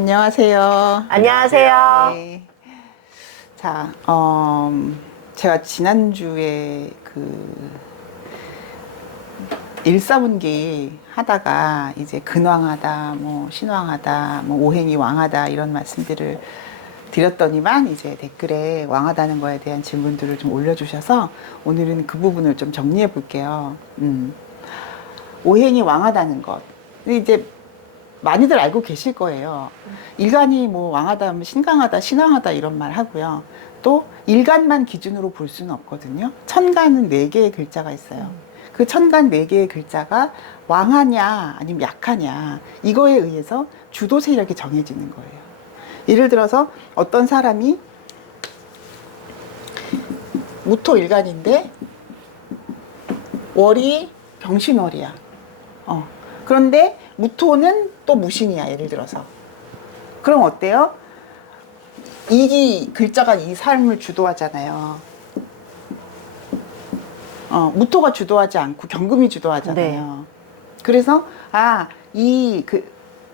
안녕하세요. 안녕하세요. 네. 자, 제가 지난주에 일사분기 하다가 이제 근왕하다, 뭐 신왕하다, 뭐 오행이 왕하다 이런 말씀들을 드렸더니만 이제 댓글에 왕하다는 거에 대한 질문들을 좀 올려주셔서 오늘은 그 부분을 좀 정리해 볼게요. 오행이 왕하다는 것. 이제 많이들 알고 계실 거예요. 일간이 뭐 왕하다 하면 신강하다, 신왕하다 이런 말 하고요. 또 일간만 기준으로 볼 수는 없거든요. 천간은 4개의 글자가 있어요. 그 천간 4개의 글자가 왕하냐 아니면 약하냐 이거에 의해서 주도 세력이 정해지는 거예요. 예를 들어서 어떤 사람이 무토 일간인데 월이 병신월이야. 그런데 무토는 또 무신이야, 예를 들어서. 그럼 어때요? 이 글자가 이 삶을 주도하잖아요. 무토가 주도하지 않고 경금이 주도하잖아요. 네. 그래서 이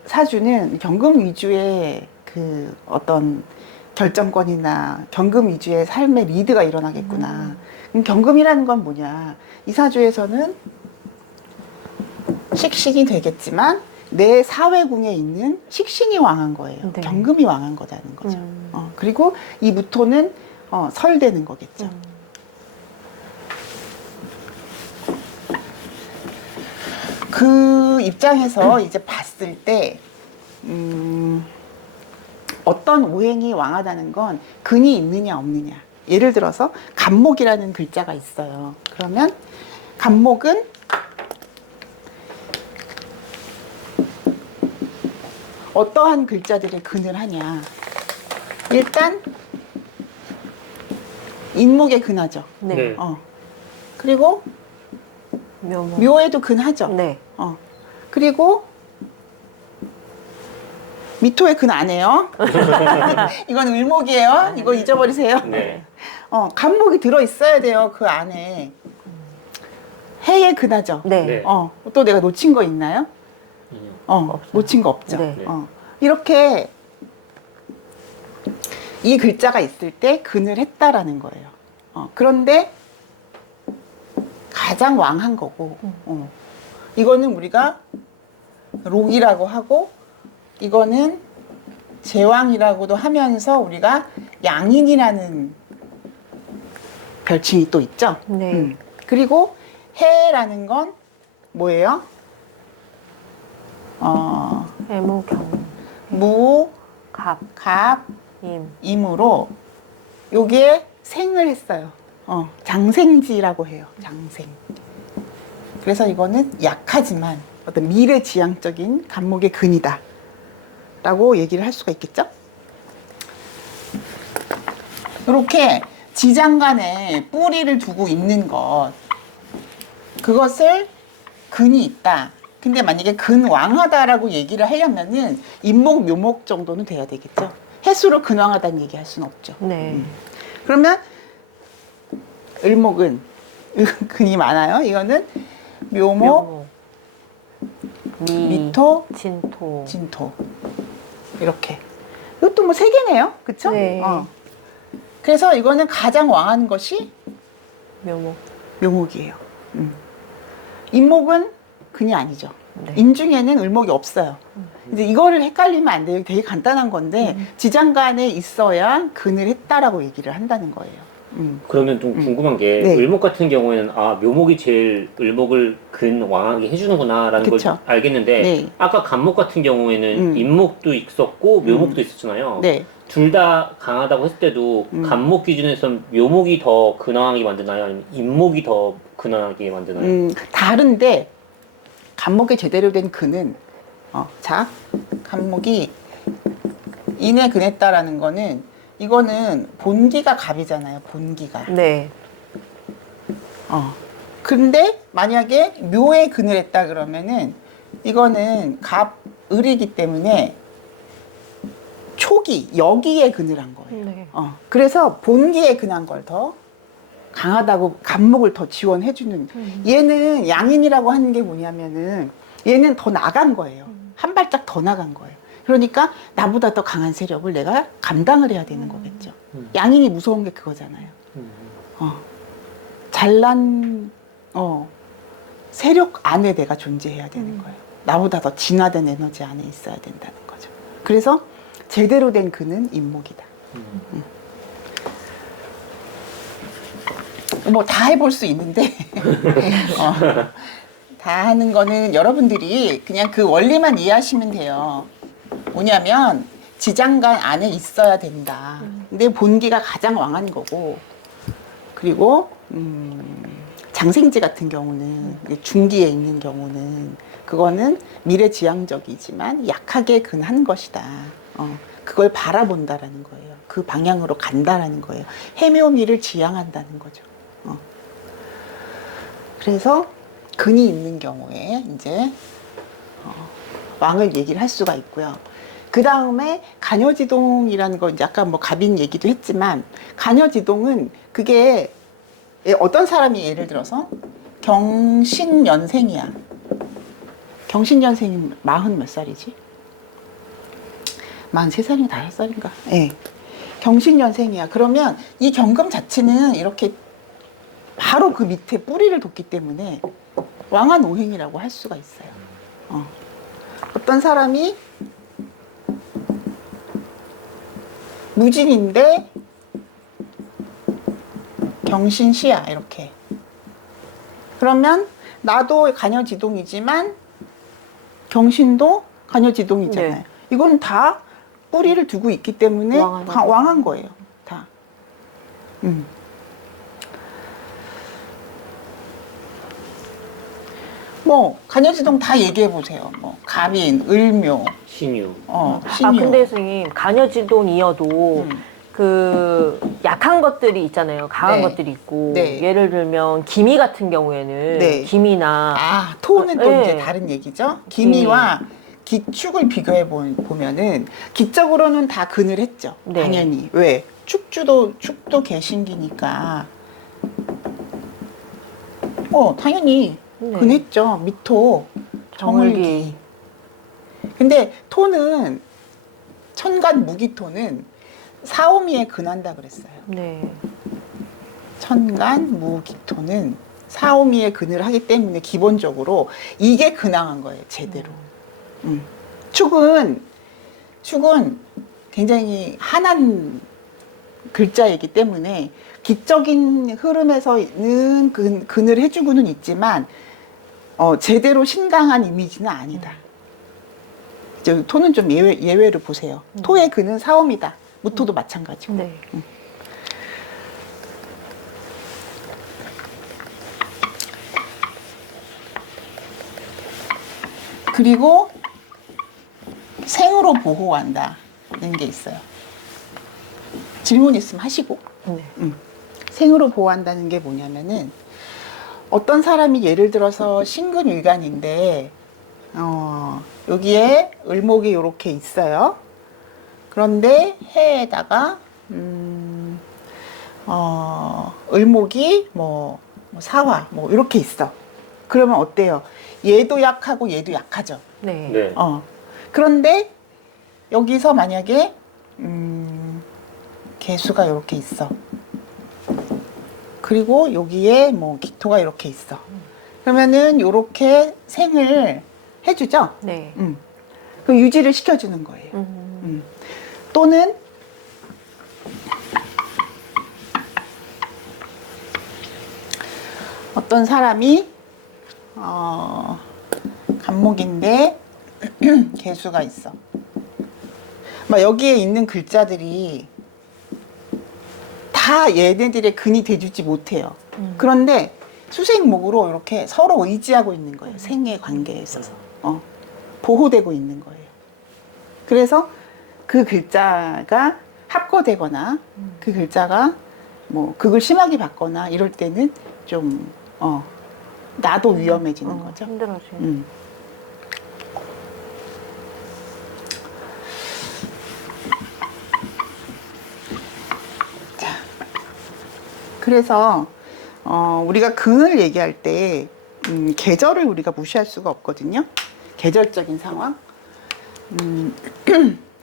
사주는 경금 위주의 어떤 결정권이나 경금 위주의 삶의 리드가 일어나겠구나. 그럼 경금이라는 건 뭐냐? 이 사주에서는 식신이 되겠지만 내 사회궁에 있는 식신이 왕한 거예요. 네. 경금이 왕한 거라는 거죠. 그리고 이 무토는 설되는 거겠죠. 그 입장에서 이제 봤을 때 어떤 오행이 왕하다는 건 근이 있느냐 없느냐. 예를 들어서 간목이라는 글자가 있어요. 그러면 간목은 어떠한 글자들의 근을 하냐. 일단 인목에 근하죠. 네. 그리고 묘목. 묘에도 근하죠. 네. 그리고 미토에 근 안 해요. 이건 을목이에요. 이거 잊어버리세요. 네. 간목이 들어 있어야 돼요. 그 안에. 해에 근하죠. 네. 네. 또 내가 놓친 거 있나요? 놓친 거 없죠. 네. 이렇게 이 글자가 있을 때 근을 했다라는 거예요. 그런데 가장 왕한 거고, 이거는 우리가 록이라고 하고, 이거는 제왕이라고도 하면서 우리가 양인이라는 별칭이 또 있죠. 네. 그리고 해라는 건 뭐예요? 애무경. 무, 갑. 갑, 임. 임으로 여기에 생을 했어요. 장생지라고 해요. 장생. 그래서 이거는 약하지만 어떤 미래지향적인 간목의 근이다 라고 얘기를 할 수가 있겠죠. 이렇게 지장간에 뿌리를 두고 있는 것, 그것을 근이 있다. 근데 만약에 근왕하다라고 얘기를 하려면은 인목, 묘목 정도는 돼야 되겠죠. 해수로 근왕하다는 얘기 할 수는 없죠. 네. 그러면 을목은 근이 많아요. 이거는 묘목, 미토, 진토. 진토. 이렇게. 이것도 뭐 3개네요. 그쵸? 네. 그래서 이거는 가장 왕한 것이 묘목. 묘목이에요. 인목은 근이 아니죠. 네. 인중에는 을목이 없어요. 이제 이거를 헷갈리면 안 돼요. 되게 간단한 건데 지장간에 있어야 근을 했다라고 얘기를 한다는 거예요. 그러면 좀 궁금한 게 네. 을목 같은 경우에는 묘목이 제일 을목을 근 왕하게 해주는구나라는 그쵸. 걸 알겠는데 네. 아까 간목 같은 경우에는 인목도 있었고 묘목도 있었잖아요. 네. 둘 다 강하다고 했을 때도 간목 기준에서 묘목이 더 근왕하게 만드나요? 아니면 인목이 더 근왕하게 만드나요? 다른데 간목에 제대로 된 근은 자, 간목이 인에 근했다라는 거는 이거는 본기가 갑이잖아요. 본기가. 네. 근데 만약에 묘에 근을 했다 그러면은 이거는 갑 을이기 때문에 초기 여기에 근을 한 거예요. 네. 그래서 본기에 근한 걸 더 강하다고 간목을 더 지원해주는. 얘는 양인이라고 하는 게 뭐냐면은 얘는 더 나간 거예요. 한 발짝 더 나간 거예요. 그러니까 나보다 더 강한 세력을 내가 감당을 해야 되는 거겠죠. 양인이 무서운 게 그거잖아요. 잘난 세력 안에 내가 존재해야 되는 거예요. 나보다 더 진화된 에너지 안에 있어야 된다는 거죠. 그래서 제대로 된 그는 인목이다. 뭐 다 해볼 수 있는데 다 하는 거는 여러분들이 그냥 그 원리만 이해하시면 돼요. 뭐냐면 지장간 안에 있어야 된다. 근데 본기가 가장 왕한 거고, 그리고 장생지 같은 경우는 중기에 있는 경우는 그거는 미래지향적이지만 약하게 근한 것이다. 그걸 바라본다라는 거예요. 그 방향으로 간다라는 거예요. 해묘미를 지향한다는 거죠. 그래서 근이 있는 경우에 이제 왕을 얘기를 할 수가 있고요. 그 다음에 간여지동이라는 거 이제 아까 뭐 갑인 얘기도 했지만, 간여지동은 그게 어떤 사람이 예를 들어서 경신년생이야. 경신년생이 40 몇 살이지? 43살인가 5살인가? 예. 경신년생이야. 그러면 이 경금 자체는 이렇게 바로 그 밑에 뿌리를 뒀기 때문에 왕한 오행이라고 할 수가 있어요. 어떤 사람이 무진인데 경신시야 이렇게. 그러면 나도 간여지동이지만 경신도 간여지동이잖아요. 네. 이건 다 뿌리를 두고 있기 때문에 왕하다. 왕한 거예요. 다. 뭐 간여지동 다 얘기해 보세요. 뭐 갑인, 을묘, 신유. 신유. 근데 선생님, 간여지동이어도 그 약한 것들이 있잖아요. 강한 네. 것들이 있고. 네. 예를 들면 기미 같은 경우에는 네. 기미나 토는 또 네. 이제 다른 얘기죠. 기미와 기축을 비교해 보면은 기적으로는 다 근을 했죠. 네. 당연히. 왜? 축도 개신기니까. 당연히 네. 근했죠. 미토, 정을기. 근데 토는 천간 무기토는 사오미에 근한다 그랬어요. 네. 천간 무기토는 사오미에 근을 하기 때문에 기본적으로 이게 근황한 거예요. 제대로. 축은 굉장히 한한 글자이기 때문에 기적인 흐름에서는 근을 해주고는 있지만 제대로 신강한 이미지는 아니다. 토는 좀 예외를 보세요. 토의 근은 사오미다. 무토도 마찬가지고. 네. 그리고 생으로 보호한다는 게 있어요. 질문 있으면 하시고. 네. 생으로 보호한다는 게 뭐냐면은 어떤 사람이 예를 들어서 신근일간인데 여기에 을목이 이렇게 있어요. 그런데 해에다가 을목이 뭐 사화 뭐 이렇게 있어. 그러면 어때요? 얘도 약하고 얘도 약하죠. 네. 네. 그런데 여기서 만약에 개수가 이렇게 있어. 그리고 여기에 뭐 기토가 이렇게 있어. 그러면은 이렇게 생을 해주죠. 네. 그 유지를 시켜주는 거예요. 또는 어떤 사람이 간목인데 개수가 있어. 막 여기에 있는 글자들이 다 얘네들의 근이 돼주지 못해요. 그런데 수생목으로 이렇게 서로 의지하고 있는 거예요. 생의 관계에 있어서. 보호되고 있는 거예요. 그래서 그 글자가 합거되거나 그 글자가 뭐 극을 심하게 받거나 이럴 때는 좀 나도 위험해지는 거죠. 힘들어지는. 자, 그래서 우리가 근을 얘기할 때 계절을 우리가 무시할 수가 없거든요. 계절적인 상황.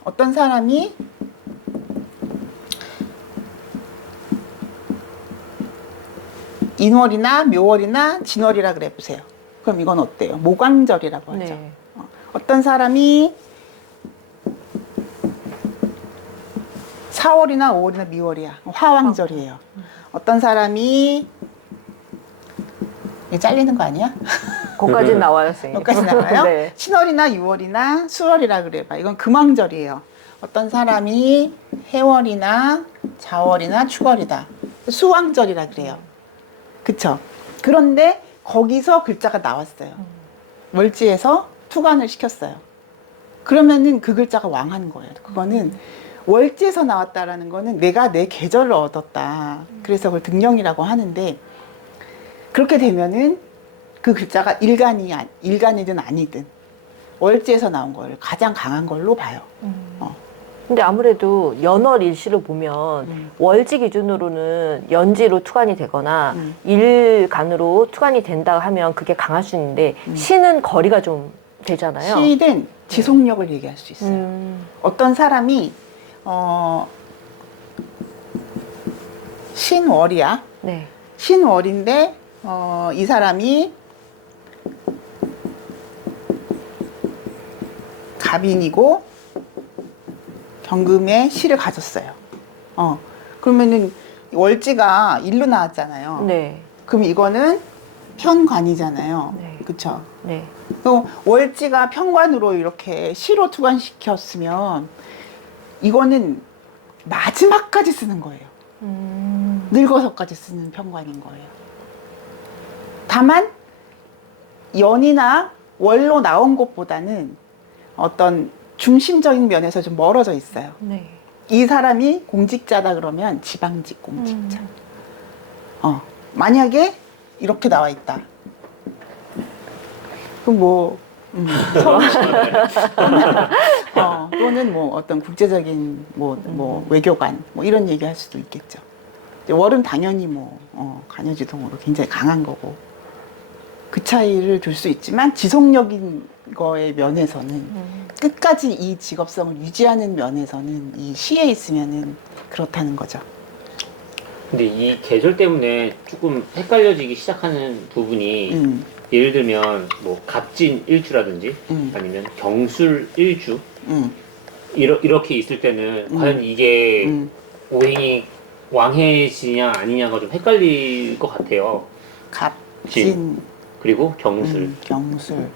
어떤 사람이 인월이나 묘월이나 진월이라 그래 보세요. 그럼 이건 어때요? 모광절이라고 하죠. 네. 어떤 사람이 4월이나 5월이나 미월이야. 화왕절이에요. 어떤 사람이 이게 잘리는 거 아니야? 거기까지 나와요, 선생님. 여기까지 나와요? 네. 신월이나 6월이나 수월이라 그래봐. 이건 금왕절이에요. 어떤 사람이 해월이나 자월이나 축월이다. 수왕절이라 그래요. 그쵸? 그런데 거기서 글자가 나왔어요. 월지에서 투관을 시켰어요. 그러면은 그 글자가 왕한 거예요. 그거는 월지에서 나왔다라는 거는 내가 내 계절을 얻었다. 그래서 그걸 등령이라고 하는데 그렇게 되면은 그 글자가 일간이든 아니든 월지에서 나온 걸 가장 강한 걸로 봐요. 근데 아무래도 연월일시로 보면 월지 기준으로는 연지로 투관이 되거나 일간으로 투관이 된다 하면 그게 강할 수 있는데 시는 거리가 좀 되잖아요. 시는 지속력을 얘기할 수 있어요. 어떤 사람이 신월이야. 네. 신월인데 이 사람이 갑인이고 경금에 시를 가졌어요. 그러면은 월지가 일로 나왔잖아요. 네. 그럼 이거는 편관이잖아요. 네. 그쵸? 네. 그럼 월지가 편관으로 이렇게 시로 투관시켰으면 이거는 마지막까지 쓰는 거예요. 늙어서까지 쓰는 편관인 거예요. 다만 연이나 월로 나온 것보다는 어떤 중심적인 면에서 좀 멀어져 있어요. 네. 이 사람이 공직자다 그러면 지방직 공직자. 만약에 이렇게 나와 있다. 그럼 뭐 또는 뭐 어떤 국제적인 뭐 외교관 뭐 이런 얘기 할 수도 있겠죠. 월은 당연히 뭐 간여지동으로 굉장히 강한 거고 그 차이를 둘 수 있지만 지속력인 거의 면에서는 끝까지 이 직업성을 유지하는 면에서는 이 시에 있으면은 그렇다는 거죠. 근데 이 계절 때문에 조금 헷갈려지기 시작하는 부분이 예를 들면 뭐 갑진 일주라든지 아니면 경술 일주 이렇게 있을 때는 과연 이게 오행이 왕해지냐 아니냐가 좀 헷갈릴 것 같아요. 갑진 그리고 경술. 경술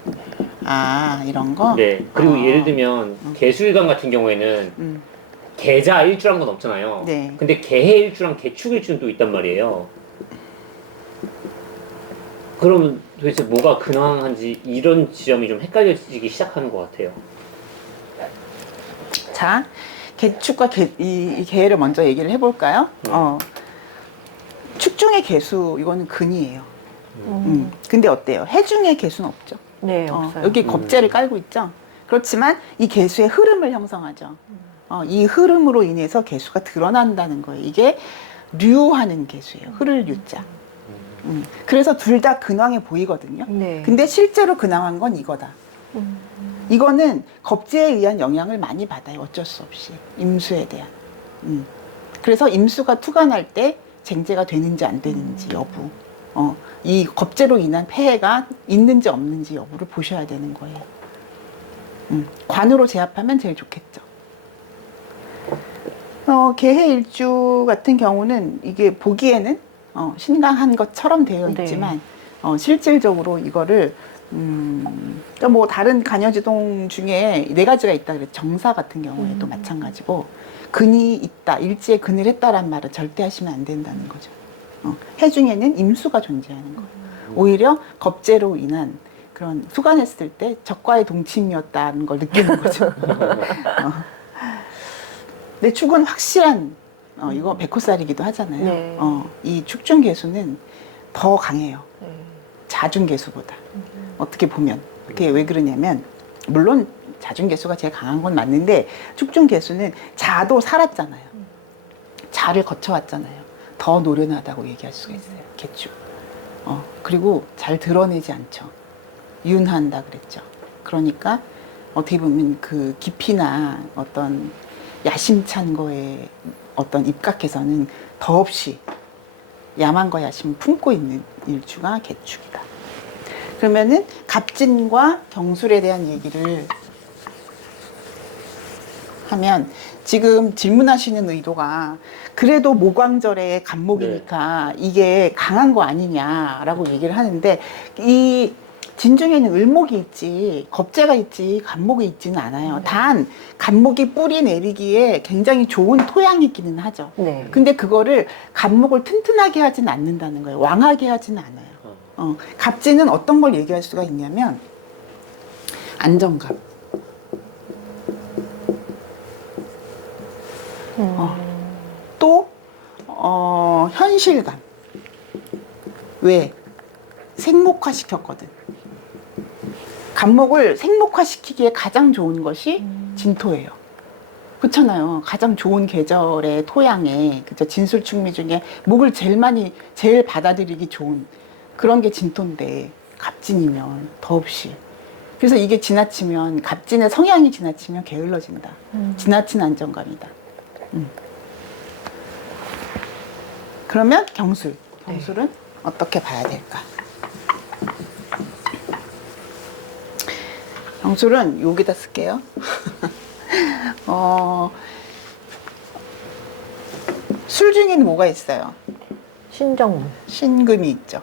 이런 거. 네. 그리고 예를 들면 개수일간 같은 경우에는 계자 일주란 건 없잖아요. 네. 근데 개해 일주랑 개축 일주는 또 있단 말이에요. 그러면 도대체 뭐가 근황한지 이런 지점이 좀 헷갈려지기 시작하는 것 같아요. 자, 개축과 이 개해를 먼저 얘기를 해볼까요? 축중의 개수 이거는 근이에요. 근데 어때요? 해중의 개수는 없죠. 네, 없어요. 여기 겁재를 깔고 있죠. 그렇지만 이 개수의 흐름을 형성하죠. 이 흐름으로 인해서 개수가 드러난다는 거예요. 이게 류하는 개수예요. 흐를 류자. 그래서 둘 다 근황해 보이거든요. 네. 근데 실제로 근황한 건 이거다. 이거는 겁재에 의한 영향을 많이 받아요. 어쩔 수 없이. 임수에 대한. 그래서 임수가 투관할 때 쟁제가 되는지 안 되는지 여부. 이 겁재로 인한 폐해가 있는지 없는지 여부를 보셔야 되는 거예요. 관으로 제압하면 제일 좋겠죠. 개해일주 같은 경우는 이게 보기에는 신강한 것처럼 되어 있지만 실질적으로 이거를 그러니까 뭐 다른 간여지동 중에 4가지가 있다 그랬죠. 정사 같은 경우에도 마찬가지고 근이 있다, 일지에 근을 했다란 말은 절대 하시면 안 된다는 거죠. 해중에는 임수가 존재하는 거예요. 오히려 겁재로 인한 그런 수관했을 때 적과의 동침이었다는 걸 느끼는 거죠. 근데 축은 확실한 이거 백호살이기도 하잖아요. 네. 이 축중 개수는 더 강해요. 네. 자중 개수보다. 어떻게 보면 그게 왜 그러냐면 물론 자중 개수가 제일 강한 건 맞는데 축중 개수는 자도 살았잖아요. 자를 거쳐왔잖아요. 더 노련하다고 얘기할 수가 있어요. 개축. 그리고 잘 드러내지 않죠. 윤한다 그랬죠. 그러니까 어떻게 보면 그 깊이나 어떤 야심찬 거에 어떤 입각해서는 더없이 야만과 야심을 품고 있는 일주가 개축이다. 그러면은 갑진과 경술에 대한 얘기를 하면 지금 질문하시는 의도가 그래도 모광절에 간목이니까 이게 강한 거 아니냐라고 얘기를 하는데 이 진중에는 을목이 있지 겁재가 있지 간목이 있지는 않아요. 단 간목이 뿌리 내리기에 굉장히 좋은 토양이 있기는 하죠. 네. 근데 그거를 간목을 튼튼하게 하진 않는다는 거예요. 왕하게 하진 않아요. 갑진은 어떤 걸 얘기할 수가 있냐면 안정감. 또 현실감. 왜? 생목화 시켰거든. 간목을 생목화 시키기에 가장 좋은 것이 진토예요. 그렇잖아요. 가장 좋은 계절의 토양에 그죠? 진술충미 중에 목을 제일 받아들이기 좋은 그런 게 진토인데 갑진이면 더없이. 그래서 이게 지나치면 갑진의 성향이 지나치면 게을러진다. 지나친 안정감이다. 그러면 경술은 어떻게 봐야 될까? 경술은 여기다 쓸게요. 술 중에는 뭐가 있어요? 신정문. 신금이 있죠.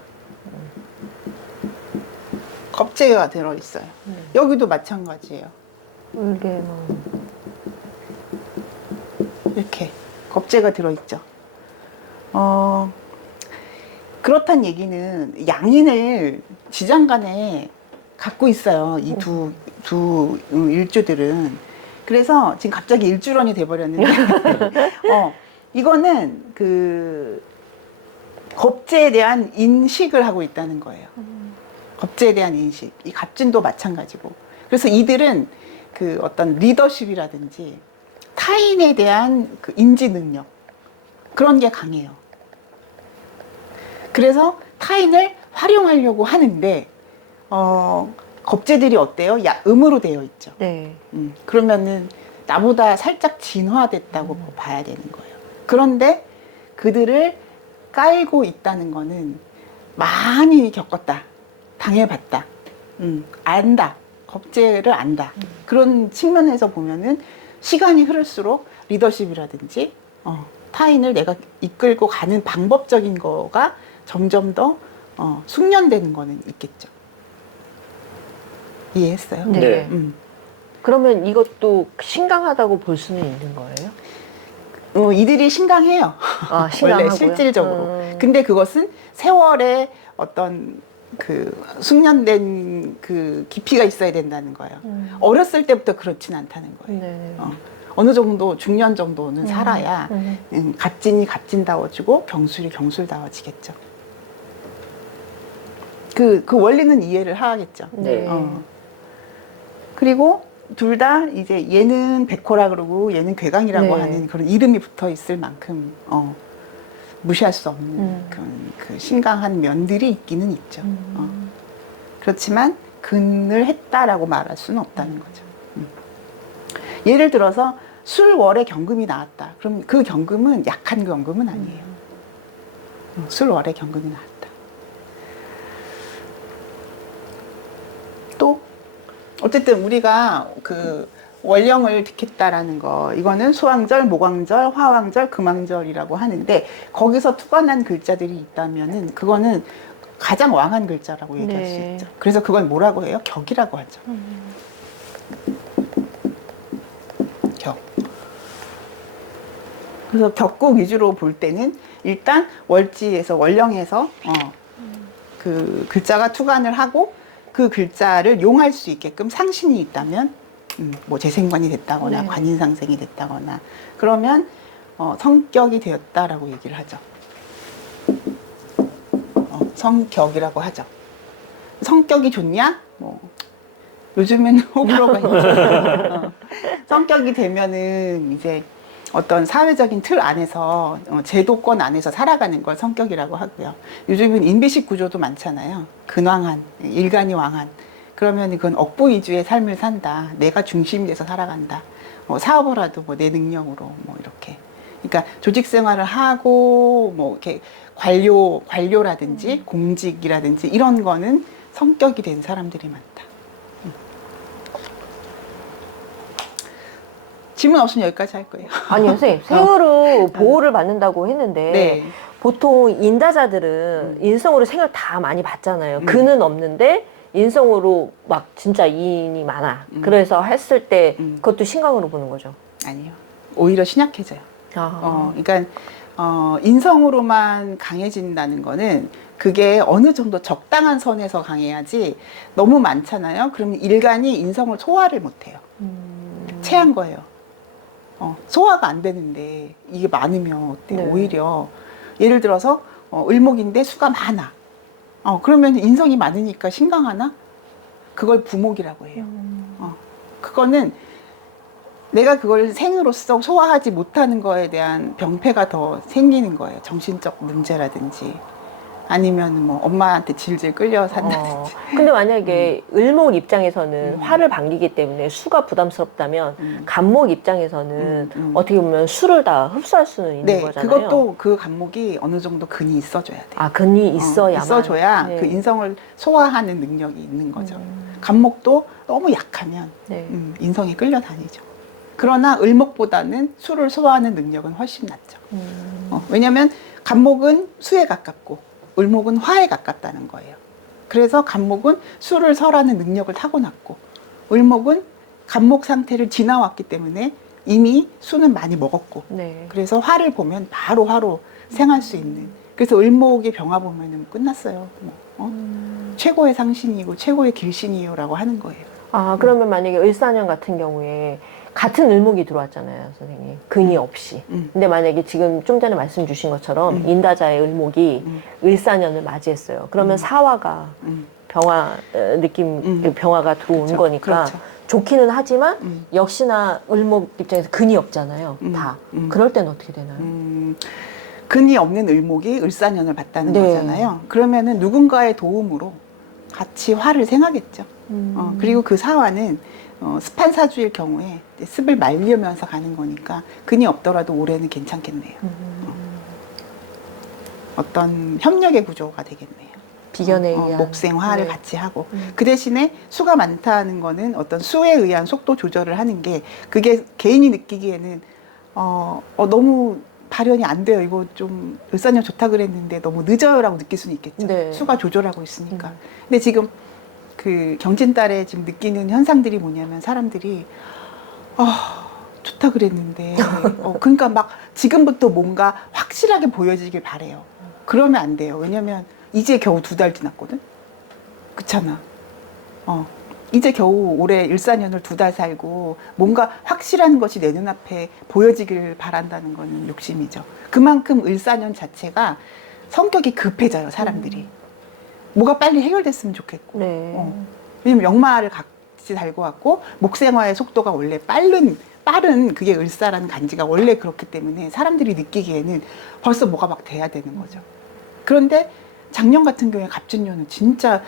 겁재가 들어있어요. 여기도 마찬가지예요. 을개망. 이렇게 겁재가 들어있죠. 그렇단 얘기는 양인을 지장간에 갖고 있어요. 이 두 일주들은. 그래서 지금 갑자기 일주론이 돼버렸는데, 이거는 그 겁재에 대한 인식을 하고 있다는 거예요. 겁재에 대한 인식. 이 갑진도 마찬가지고. 그래서 이들은 그 어떤 리더십이라든지 타인에 대한 그 인지 능력 그런 게 강해요. 그래서 타인을 활용하려고 하는데 겁재들이 어때요? 음으로 되어 있죠. 네. 그러면은 나보다 살짝 진화됐다고 봐야 되는 거예요. 그런데 그들을 깔고 있다는 거는 많이 겪었다, 당해봤다, 안다, 겁재를 안다. 그런 측면에서 보면은 시간이 흐를수록 리더십이라든지 타인을 내가 이끌고 가는 방법적인 거가 점점 더 숙련되는 거는 있겠죠. 이해했어요? 네. 그러면 이것도 신강하다고 볼 수는 있는 거예요? 이들이 신강해요. 아, 신강하고요? 원래 실질적으로. 근데 그것은 세월의 어떤 그 숙련된 그 깊이가 있어야 된다는 거예요. 어렸을 때부터 그렇진 않다는 거예요. 네. 어느 정도 중년 정도는 살아야 갑진이 갑진다워지고 경술이 경술다워지겠죠. 그 원리는 이해를 하겠죠. 네. 그리고 둘 다 이제 얘는 백호라 그러고 얘는 괴강이라고 네. 하는 그런 이름이 붙어 있을 만큼 무시할 수 없는 그 신강한 면들이 있기는 있죠. 그렇지만 근을 했다라고 말할 수는 없다는 거죠. 예를 들어서 술월에 경금이 나왔다. 그럼 그 경금은 약한 경금은 아니에요. 술월에 경금이 나왔다. 또 어쨌든 우리가 그 월령을 득했다라는 거, 이거는 수왕절, 모광절, 화왕절, 금왕절이라고 하는데 거기서 투관한 글자들이 있다면은 그거는 가장 왕한 글자라고 얘기할 네. 수 있죠. 그래서 그걸 뭐라고 해요? 격이라고 하죠. 격. 그래서 격국 위주로 볼 때는 일단 월지에서 월령에서 그 글자가 투관을 하고 그 글자를 용할 수 있게끔 상신이 있다면 뭐 재생관이 됐다거나 네. 관인상생이 됐다거나 그러면 성격이 되었다라고 얘기를 하죠. 성격이라고 하죠. 성격이 좋냐? 뭐 요즘에는 호불호가 있죠. 성격이 되면은 이제 어떤 사회적인 틀 안에서 제도권 안에서 살아가는 걸 성격이라고 하고요. 요즘은 인비식 구조도 많잖아요. 근왕한, 일간이 왕한. 그러면 그건 억부 위주의 삶을 산다. 내가 중심이 돼서 살아간다. 사업을 하도 뭐 내 능력으로 뭐 이렇게. 그러니까 조직 생활을 하고 뭐 이렇게 관료라든지 공직이라든지 이런 거는 성격이 된 사람들이 많다. 질문 없으면 여기까지 할 거예요. 아니 선생님 생으로 보호를 받는다고 했는데 네. 보통 인다자들은 인성으로 생을 다 많이 받잖아요. 근은 없는데 인성으로 막 진짜 이인이 많아. 그래서 했을 때 그것도 신강으로 보는 거죠. 아니요. 오히려 신약해져요. 그러니까 인성으로만 강해진다는 거는 그게 어느 정도 적당한 선에서 강해야지 너무 많잖아요. 그러면 일간이 인성을 소화를 못해요. 체한 거예요. 소화가 안 되는데 이게 많으면 어때요? 네. 오히려 예를 들어서 을목인데 수가 많아. 그러면 인성이 많으니까 신강하나? 그걸 부목이라고 해요. 그거는 내가 그걸 생으로서 소화하지 못하는 거에 대한 병폐가 더 생기는 거예요. 정신적 문제라든지 아니면 뭐 엄마한테 질질 끌려 산다든지. 근데 만약에 을목 입장에서는 화를 방기기 때문에 수가 부담스럽다면 간목 입장에서는 어떻게 보면 수를 다 흡수할 수는 있는 네, 거잖아요. 그것도 그 간목이 어느 정도 근이 있어줘야 돼요. 아, 근이 있어야만. 있어줘야 네. 그 인성을 소화하는 능력이 있는 거죠. 간목도 너무 약하면 네. 인성이 끌려다니죠. 그러나 을목보다는 수를 소화하는 능력은 훨씬 낫죠. 왜냐하면 간목은 수에 가깝고 을목은 화에 가깝다는 거예요. 그래서 간목은 수를 설하는 능력을 타고났고 을목은 간목 상태를 지나왔기 때문에 이미 수는 많이 먹었고 네. 그래서 화를 보면 바로 화로 생할 수 있는. 그래서 을목의 병화 보면은 끝났어요. 최고의 상신이고 최고의 길신이요라고 하는 거예요. 아, 그러면 만약에 을사년 같은 경우에 같은 을목이 들어왔잖아요, 선생님. 근이 없이. 근데 만약에 지금 좀 전에 말씀 주신 것처럼 인다자의 을목이 을사년을 맞이했어요. 그러면 사화가 병화 느낌, 병화가 들어온 그렇죠. 거니까 그렇죠. 좋기는 하지만 역시나 을목 입장에서 근이 없잖아요. 다. 그럴 때는 어떻게 되나요? 근이 없는 을목이 을사년을 받다는 네. 거잖아요. 그러면은 누군가의 도움으로 같이 화를 생하겠죠. 그리고 그 사화는 습한사주일 경우에 습을 말리면서 가는 거니까 근이 없더라도 올해는 괜찮겠네요. 어떤 협력의 구조가 되겠네요. 비견에 의한. 목생화를 네. 같이 하고 그 대신에 수가 많다는 거는 어떤 수에 의한 속도 조절을 하는 게 그게 개인이 느끼기에는 너무 발현이 안 돼요. 이거 좀 을사년 좋다 그랬는데 너무 늦어요라고 느낄 수는 있겠죠. 네. 수가 조절하고 있으니까. 근데 지금 그 경진달에 지금 느끼는 현상들이 뭐냐면 사람들이 좋다 그랬는데 그러니까 막 지금부터 뭔가 확실하게 보여지길 바래요. 그러면 안 돼요. 왜냐면 이제 겨우 2달 지났거든. 그렇잖아. 이제 겨우 올해 을사년을 2달 살고 뭔가 확실한 것이 내 눈앞에 보여지길 바란다는 거는 욕심이죠. 그만큼 을사년 자체가 성격이 급해져요, 사람들이. 뭐가 빨리 해결됐으면 좋겠고. 네. 왜냐면 역마를 같이 달고 왔고 목생화의 속도가 원래 빠른 그게 을사라는 간지가 원래 그렇기 때문에 사람들이 느끼기에는 벌써 뭐가 막 돼야 되는 거죠. 그런데 작년 같은 경우에 갑진년은 진짜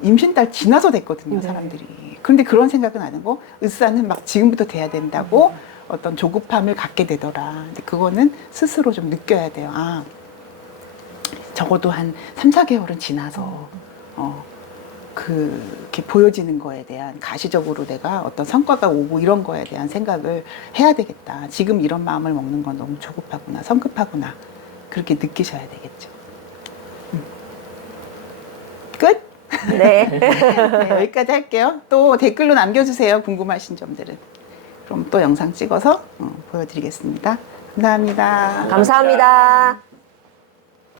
임신달 지나서 됐거든요, 네. 사람들이. 그런데 그런 생각은 안 하고 을사는 막 지금부터 돼야 된다고 어떤 조급함을 갖게 되더라. 근데 그거는 스스로 좀 느껴야 돼요. 적어도 한 3, 4개월은 지나서 그렇게 보여지는 거에 대한 가시적으로 내가 어떤 성과가 오고 이런 거에 대한 생각을 해야 되겠다. 지금 이런 마음을 먹는 건 너무 조급하구나, 성급하구나. 그렇게 느끼셔야 되겠죠. 끝? 네. 네, 여기까지 할게요. 또 댓글로 남겨주세요. 궁금하신 점들은. 그럼 또 영상 찍어서 보여드리겠습니다. 감사합니다. 감사합니다.